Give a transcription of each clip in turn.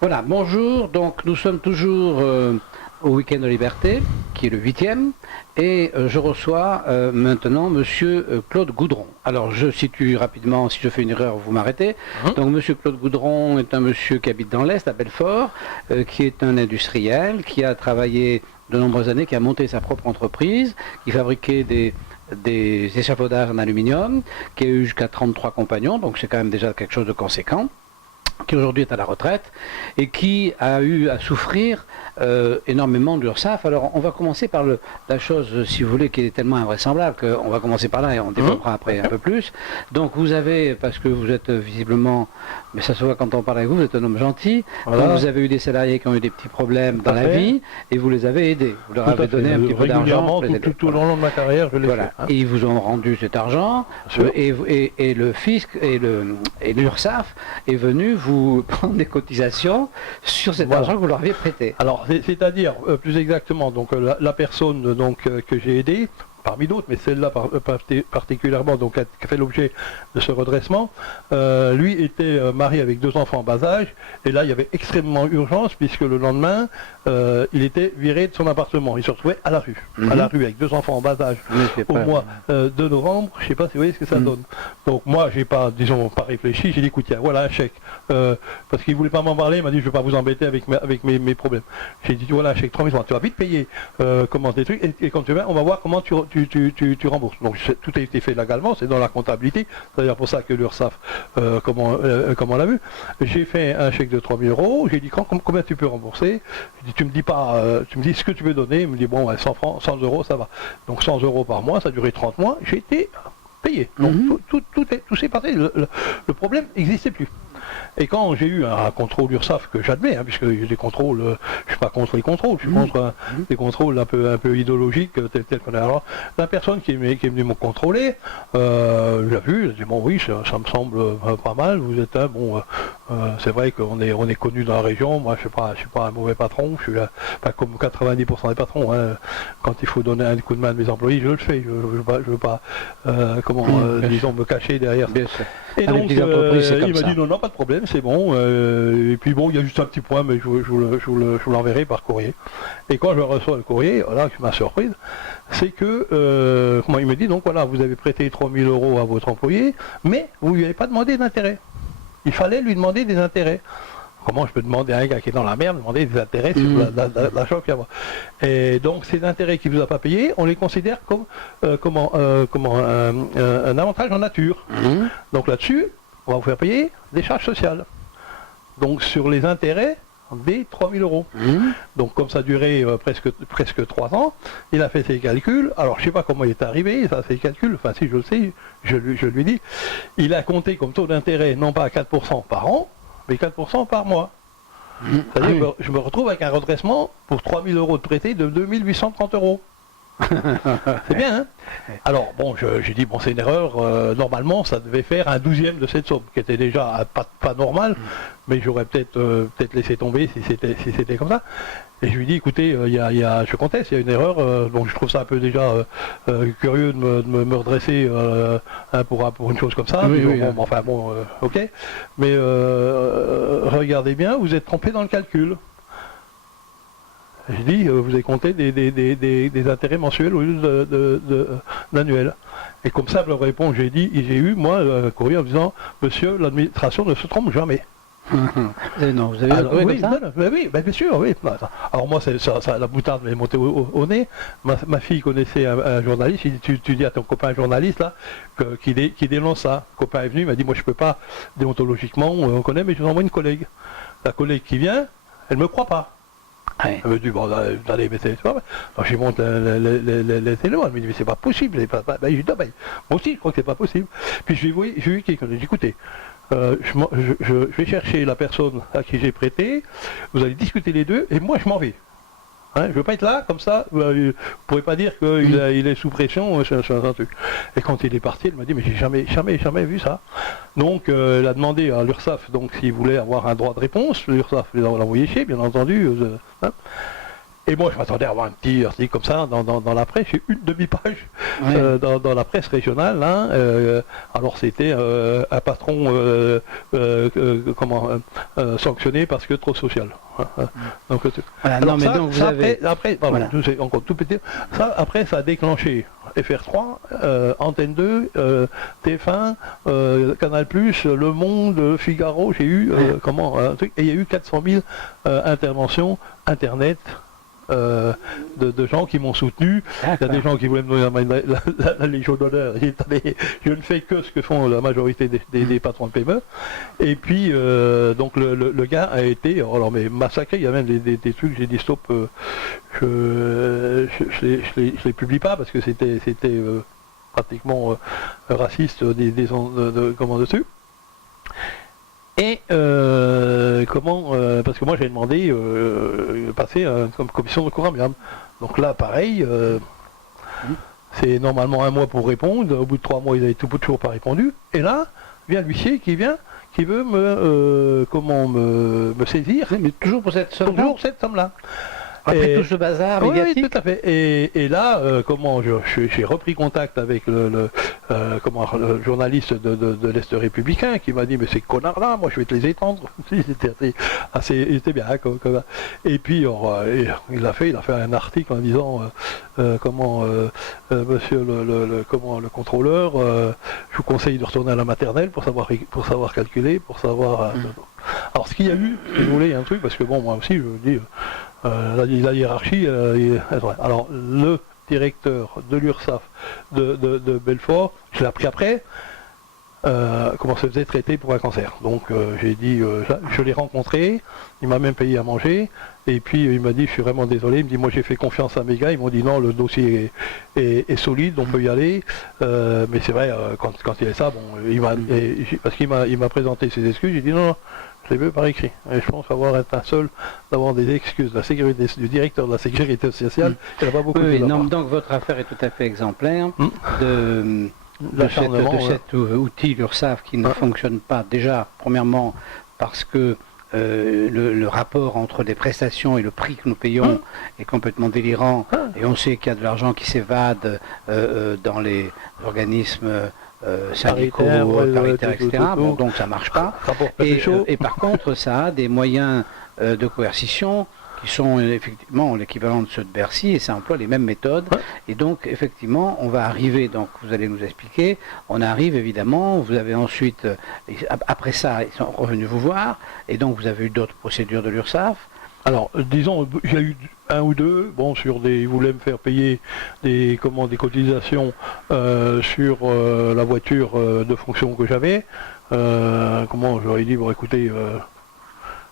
Voilà, bonjour. Donc nous sommes toujours au Week-end de Liberté, qui est le 8e, et je reçois maintenant Monsieur Claude Goudron. Alors je situe rapidement, si je fais une erreur, vous m'arrêtez. Donc Monsieur Claude Goudron est un monsieur qui habite dans l'Est, à Belfort, qui est un industriel, qui a travaillé de nombreuses années, qui a monté sa propre entreprise, qui fabriquait des échafaudages en aluminium, qui a eu jusqu'à 33 compagnons, donc c'est quand même déjà quelque chose de conséquent, qui aujourd'hui est à la retraite et qui a eu à souffrir énormément d'URSSAF. Alors on va commencer par la chose, si vous voulez, qui est tellement invraisemblable qu'on va commencer par là et on développera après un peu plus. Donc vous avez, parce que vous êtes visiblement, mais ça se voit quand on parle avec vous, vous êtes un homme gentil, voilà. Donc vous avez eu des salariés qui ont eu des petits problèmes dans la vie et vous les avez aidés. Vous leur avez donné un petit peu d'argent. Tout au long de ma carrière, je l'ai fait. Et ils vous ont rendu cet argent et le fisc et l'URSSAF est venu vous prendre des cotisations sur cet argent que vous leur aviez prêté. Alors, c'est-à-dire, plus exactement, donc la personne donc, que j'ai aidée, parmi d'autres, mais celle-là particulièrement, donc, qui a fait l'objet de ce redressement, lui était marié avec 2 enfants en bas âge, et là il y avait extrêmement urgence, puisque le lendemain, il était viré de son appartement, il se retrouvait à la rue, avec 2 enfants en bas âge, au mois de novembre, je ne sais pas si vous voyez ce que ça donne. Donc moi, j'ai pas, disons, pas réfléchi, j'ai dit, écoute, tiens, voilà un chèque, parce qu'il ne voulait pas m'en parler, il m'a dit, je ne vais pas vous embêter avec mes problèmes. J'ai dit, voilà un chèque 3 000 francs, tu vas vite payer, comment des trucs, et quand tu viens, on va voir comment tu rembourses. Donc tout a été fait légalement, c'est dans la comptabilité, c'est d'ailleurs pour ça que l'URSSAF, comment on l'a vu. J'ai fait un chèque de 3 000 €, j'ai dit combien tu peux rembourser, j'ai dit, tu me dis pas, tu me dis ce que tu veux donner, il me dit bon, 100 francs, 100 € ça va. Donc 100 € par mois, ça a duré 30 mois, j'ai été payé. Donc tout s'est passé, le problème n'existait plus. Et quand j'ai eu un contrôle URSSAF que j'admets, puisque j'ai des contrôles, je ne suis pas contre les contrôles, je suis contre des contrôles un peu idéologiques, tels qu'on a. Alors, la personne qui est venue me contrôler, j'ai vu, elle a dit bon oui, ça me semble pas mal, vous êtes bon, c'est vrai qu'on est connu dans la région, moi je suis pas un mauvais patron, je suis pas comme 90% des patrons, quand il faut donner un coup de main à mes employés, je le fais, je veux pas disons, me cacher derrière. Et donc, il m'a dit non, pas de problème, c'est bon. Et puis bon, il y a juste un petit point, mais je vous l'enverrai par courrier. Et quand je reçois le courrier, voilà, ma surprise, c'est que, il me dit, donc voilà, vous avez prêté 3 000 € à votre employé, mais vous ne lui avez pas demandé d'intérêt. Il fallait lui demander des intérêts. Comment je peux demander à un gars qui est dans la merde, demander des intérêts sur l'argent qu'il y a. Et donc ces intérêts qu'il ne vous a pas payés, on les considère comme un avantage en nature. Donc là-dessus, on va vous faire payer des charges sociales. Donc sur les intérêts des 3 000 €. Donc comme ça a duré presque 3 ans, il a fait ses calculs. Alors je ne sais pas comment il est arrivé, ça ses calculs, enfin si je le sais, je lui dis, il a compté comme taux d'intérêt non pas à 4% par an, mais 4% par mois. C'est-à-dire que je me retrouve avec un redressement pour 3 000 € de prêté de 2 830 €. C'est bien, hein? Alors, bon, j'ai dit, bon, c'est une erreur, normalement, ça devait faire un 12e de cette somme, qui était déjà pas normal, mais j'aurais peut-être laissé tomber si c'était comme ça. Et je lui dis, écoutez, je conteste, il y a une erreur, donc je trouve ça un peu déjà curieux de me redresser pour une chose comme ça. Enfin bon, ok. Mais regardez bien, vous êtes trompé dans le calcul. J'ai dit, vous avez compté des intérêts mensuels au lieu d'annuels. Et comme simple réponse, j'ai eu, moi, un courrier en disant, monsieur, l'administration ne se trompe jamais. Non, vous avez oui, comme ça oui, bien sûr, oui. Alors moi, la boutade m'est montée au nez. Ma fille connaissait un journaliste, il dit, tu dis à ton copain journaliste là, qui dénonce ça. Le copain est venu, il m'a dit, moi je peux pas, déontologiquement, on connaît, mais je vous envoie une collègue. La collègue qui vient, elle ne me croit pas. Elle me dit, bon, allez, mais c'est pas vrai. Alors je monte les téléphone, elle me dit, mais c'est pas possible. Je dis, non, moi aussi, je crois que c'est pas possible. Puis j'ai vu quelqu'un, j'ai dit, écoutez, je vais chercher la personne à qui j'ai prêté, vous allez discuter les deux, et moi je m'en vais. Je ne veux pas être là, comme ça, vous ne pourrez pas dire qu'il est sous pression, c'est un truc. Et quand il est parti, il m'a dit, mais j'ai jamais vu ça. Donc, elle a demandé à l'URSSAF, donc s'il voulait avoir un droit de réponse, l'URSSAF l'a envoyé chez, bien entendu. Et moi, je m'attendais à avoir un petit article comme ça dans la presse. J'ai une demi-page dans la presse régionale. Hein, alors, c'était un patron sanctionné parce que trop social. Donc, voilà, alors non, mais ça, donc vous ça, avez... après, pardon, je sais encore tout péter. Ça, après, ça a déclenché FR3, Antenne 2, TF1, Canal+, Le Monde, Figaro. J'ai eu un truc, et il y a eu 400 000 interventions Internet. De gens qui m'ont soutenu. Il y a des gens qui voulaient me donner la Légion d'honneur. Je ne fais que ce que font la majorité des patrons de PME. Et puis, donc le gars a été mais massacré. Il y a même des trucs, j'ai dit stop, je les publie pas parce que c'était pratiquement raciste comment dessus. Et parce que moi j'ai demandé passer comme commission de cours amiable. Donc là pareil, c'est normalement 1 mois pour répondre, au bout de 3 mois ils avaient toujours pas répondu, et là vient l'huissier qui veut me saisir. Mais toujours pour cette somme-là. Toujours cette somme-là. Après tout ce bazar médiatique. Oui, tout à fait. Et là, j'ai repris contact avec le journaliste de l'Est républicain qui m'a dit, mais ces connards-là, moi je vais te les étendre. Il était bien. Et puis, il a fait un article en disant, monsieur le contrôleur, je vous conseille de retourner à la maternelle pour savoir calculer, pour savoir... Alors, ce qu'il y a eu, si vous voulez, un truc, parce que bon, moi aussi, je vous dis... la hiérarchie, alors le directeur de l'URSSAF de Belfort, je l'ai appris après, comment se faisait traiter pour un cancer. Donc j'ai dit, je l'ai rencontré, il m'a même payé à manger, et puis il m'a dit, je suis vraiment désolé, il me dit, moi j'ai fait confiance à mes gars, ils m'ont dit non, le dossier est solide, on peut y aller, mais c'est vrai, quand il y avait ça, parce qu'il m'a présenté ses excuses, j'ai dit non, je les veux par écrit. Et je pense avoir été un seul d'avoir des excuses de la sécurité, du directeur de la sécurité sociale. Il n'y a pas beaucoup de donc votre affaire est tout à fait exemplaire de cet outil l'URSSAF qui ne fonctionne pas. Déjà, premièrement, parce que le rapport entre les prestations et le prix que nous payons est complètement délirant. Et on sait qu'il y a de l'argent qui s'évade dans les organismes syndicaux, paritaires, etc. Bon, donc ça ne marche pas. Et par contre, ça a des moyens de coercition qui sont effectivement l'équivalent de ceux de Bercy, et ça emploie les mêmes méthodes. Et donc, effectivement, on va arriver, donc vous allez nous expliquer, on arrive évidemment, vous avez ensuite, après ça, ils sont revenus vous voir, et donc vous avez eu d'autres procédures de l'URSSAF. Alors, disons, il y a eu 1 ou 2, ils voulaient me faire payer des cotisations sur la voiture de fonction que j'avais. J'aurais dit, écoutez,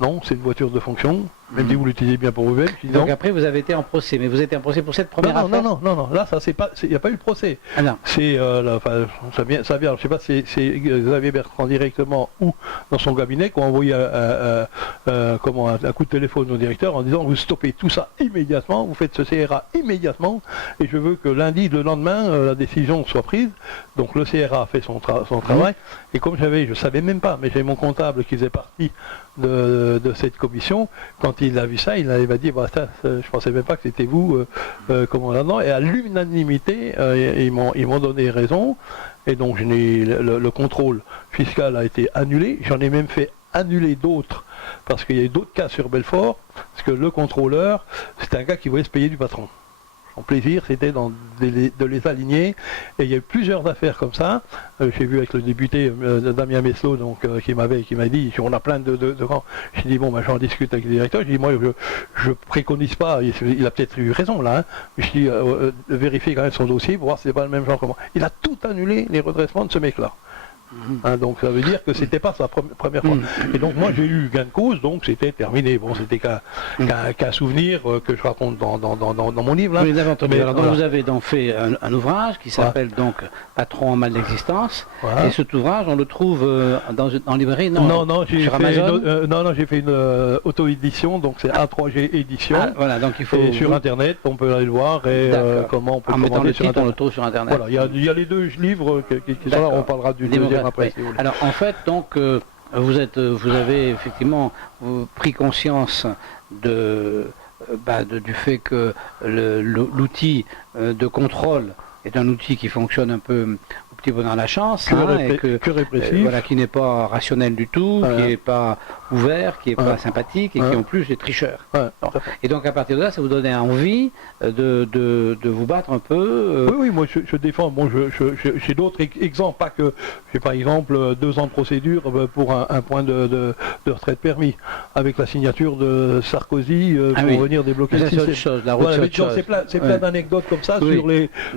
non, c'est une voiture de fonction, même si vous l'utilisez bien pour vous-même. Donc après, vous avez été en procès, mais vous êtes en procès pour cette première affaire ? Non, là, il n'y a pas eu de procès. Ah non. C'est, ça vient, je ne sais pas si c'est Xavier Bertrand directement ou dans son cabinet qui a envoyé un coup de téléphone au directeur en disant, vous stoppez tout ça immédiatement, vous faites ce CRA immédiatement, et je veux que lundi, le lendemain, la décision soit prise. Donc le CRA a fait son travail, et comme je ne savais même pas, mais j'ai mon comptable qui faisait partie de cette commission, quand il a vu ça, il m'a dit, je ne pensais même pas que c'était vous, là-dedans, et à l'unanimité, ils m'ont donné raison, et donc le contrôle fiscal a été annulé, j'en ai même fait annuler d'autres, parce qu'il y a eu d'autres cas sur Belfort, parce que le contrôleur, c'était un gars qui voulait se payer du patron. Son plaisir, c'était de les aligner. Et il y a eu plusieurs affaires comme ça. J'ai vu avec le député Damien Meslot, qui m'a dit, on a plein de rangs. J'ai dit, j'en discute avec le directeur. J'ai dit, moi, je préconise pas, il a peut-être eu raison là, mais je dis, vérifier quand même son dossier pour voir si c'est pas le même genre que moi. Il a tout annulé, les redressements de ce mec-là. Donc ça veut dire que c'était pas sa première fois. Et donc moi j'ai eu gain de cause, donc c'était terminé. Bon, c'était qu'un souvenir que je raconte dans mon livre. Là. Oui, alors, donc, vous avez donc fait un ouvrage qui s'appelle donc Patron en mal d'existence. Et cet ouvrage, on le trouve en librairie, j'ai fait une auto-édition, donc c'est A3G édition. Voilà, donc il faut. Et sur internet, on peut aller le voir et comment on peut commander sur internet. On le trouve sur internet. Voilà, il y a les 2 livres qui sont là, on parlera du deuxième après. Si vous voulez. Alors en fait, donc vous avez effectivement pris conscience de du fait que l'outil de contrôle est un outil qui fonctionne un peu au petit peu dans la chance, que répressif, voilà, qui n'est pas rationnel du tout, qui n'est pas ouvert, qui n'est pas sympathique et qui en plus est tricheur. Et donc à partir de là, ça vous donnait envie de vous battre un peu. Oui, moi je défends. Bon, j'ai d'autres exemples, pas que j'ai par exemple 2 ans de procédure pour un point de retraite permis, avec la signature de Sarkozy pour venir débloquer le système. C'est plein d'anecdotes comme ça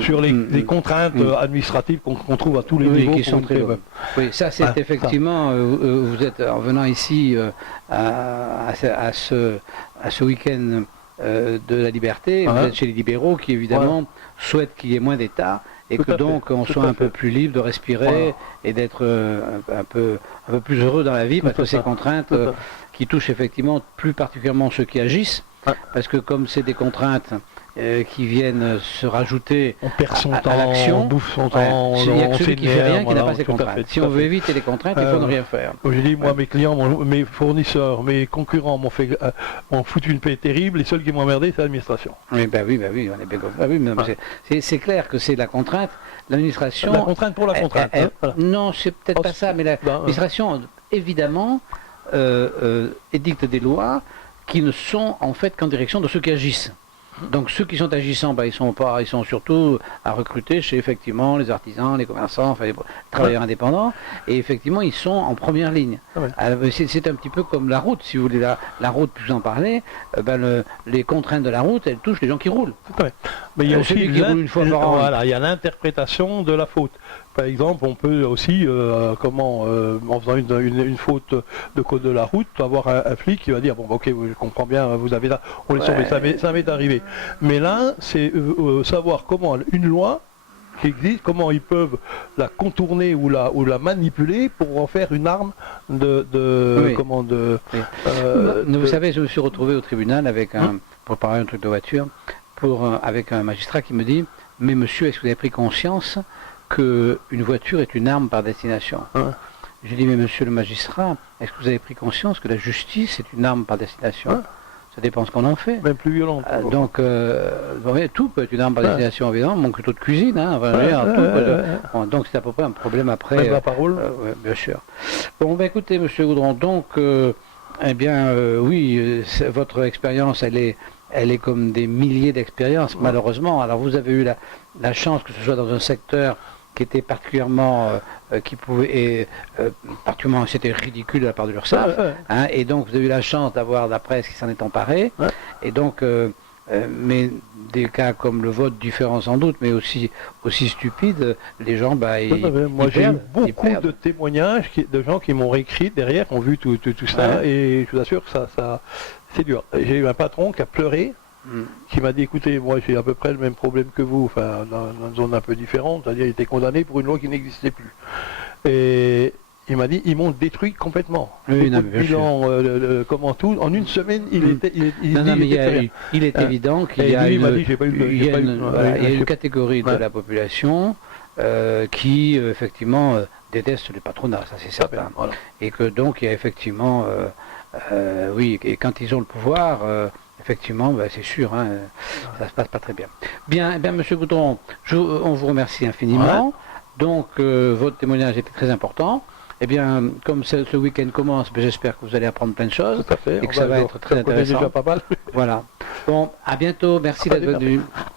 sur les contraintes administratives qu'on trouve à tous les niveaux. Qui sont très bonnes. Oui, ça c'est effectivement, vous êtes en venant ici à ce week-end de la liberté, vous êtes chez les libéraux qui évidemment souhaitent qu'il y ait moins d'État et que donc on soit un peu plus libre de respirer et d'être un peu plus heureux dans la vie, parce que ces contraintes qui touchent effectivement plus particulièrement ceux qui agissent, parce que comme c'est des contraintes qui viennent se rajouter à l'action, on bouffe son temps, il n'y a que celui qui fait rien qui n'a pas ces contraintes. Si on veut éviter les contraintes, il faut ne rien faire. J'ai dit, moi, mes clients, mes fournisseurs, mes concurrents m'ont foutu une paix terrible, les seuls qui m'ont emmerdé, c'est l'administration. Oui, on est bien comme ça. C'est clair que c'est la contrainte. L'administration... La contrainte pour la contrainte. Non, c'est peut-être pas ça, mais l'administration, évidemment, édicte des lois qui ne sont en fait qu'en direction de ceux qui agissent. Donc ceux qui sont agissants, ils sont surtout à recruter chez effectivement les artisans, les commerçants, enfin les travailleurs indépendants, et effectivement ils sont en première ligne. C'est un petit peu comme la route, si vous voulez, la route, plus en parler, les contraintes de la route, elles touchent les gens qui roulent. Mais il y a aussi il y a l'interprétation de la faute. Par exemple, on peut aussi, en faisant une faute de code de la route, avoir un flic qui va dire, bon, ok, je comprends bien, vous avez là, on les sauve, ça m'est arrivé. Mais là, c'est savoir comment une loi qui existe, comment ils peuvent la contourner ou la manipuler pour en faire une arme vous savez, je me suis retrouvé au tribunal pour parler un truc de voiture, avec un magistrat qui me dit, mais monsieur, est-ce que vous avez pris conscience qu'une voiture est une arme par destination? J'ai dit, mais monsieur le magistrat, est-ce que vous avez pris conscience que la justice est une arme par destination? Ça dépend ce qu'on en fait. Même plus violent. Donc, tout peut être une arme par destination, évidemment. Mon couteau de cuisine, donc c'est à peu près un problème après. Même la parole. Bien sûr. Bon, écoutez, monsieur Goudron, donc, oui, votre expérience, elle est comme des milliers d'expériences, malheureusement. Alors, vous avez eu la chance que ce soit dans un secteur qui était particulièrement, particulièrement, c'était ridicule de la part de l'URSSAF, et donc vous avez eu la chance d'avoir la presse qui s'en est emparée, et donc, mais des cas comme le vôtre, différents sans doute, mais aussi stupides, les gens, moi j'ai eu beaucoup de témoignages de gens qui m'ont réécrit derrière, qui ont vu tout ça, et je vous assure que ça c'est dur. J'ai eu un patron qui a pleuré, qui m'a dit, écoutez, moi j'ai à peu près le même problème que vous, enfin dans une zone un peu différente, c'est-à-dire il était condamné pour une loi qui n'existait plus. Et il m'a dit, ils m'ont détruit complètement. Bilan, comment tout, en une semaine, il est évident qu'il y a une catégorie de la population qui effectivement déteste le patronat, ça c'est certain. Et que donc il y a effectivement, et quand ils ont le pouvoir, effectivement, c'est sûr, ça se passe pas très bien. Bien, monsieur Goudron, on vous remercie infiniment. Donc, votre témoignage était très important. Eh bien, comme ce week-end commence, j'espère que vous allez apprendre plein de choses et que ça va être très intéressant. Déjà pas mal. Voilà. Bon, à bientôt. Merci d'être venu.